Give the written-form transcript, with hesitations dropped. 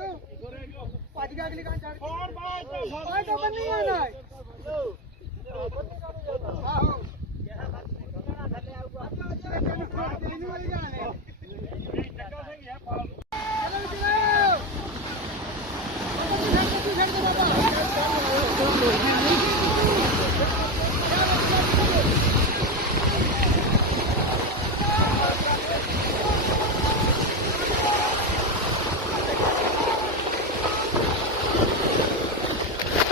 ਭੱਜ ਗਿਆ ਅਗਲੀ ਕਾਂ ਛੱਡ ਬਾਹਰ ਤਾਂ ਬੰਨੀ ਆਣਾ ਆਹੋ ਥੱਲੇ ਆਊਗਾ ਤੈਨੂੰ ਵਾਲੀ ਜਾਣੇ ਚੱਕਾ ਸਿੰਘ ਹੈ ਚਲੋ ਚਲੋ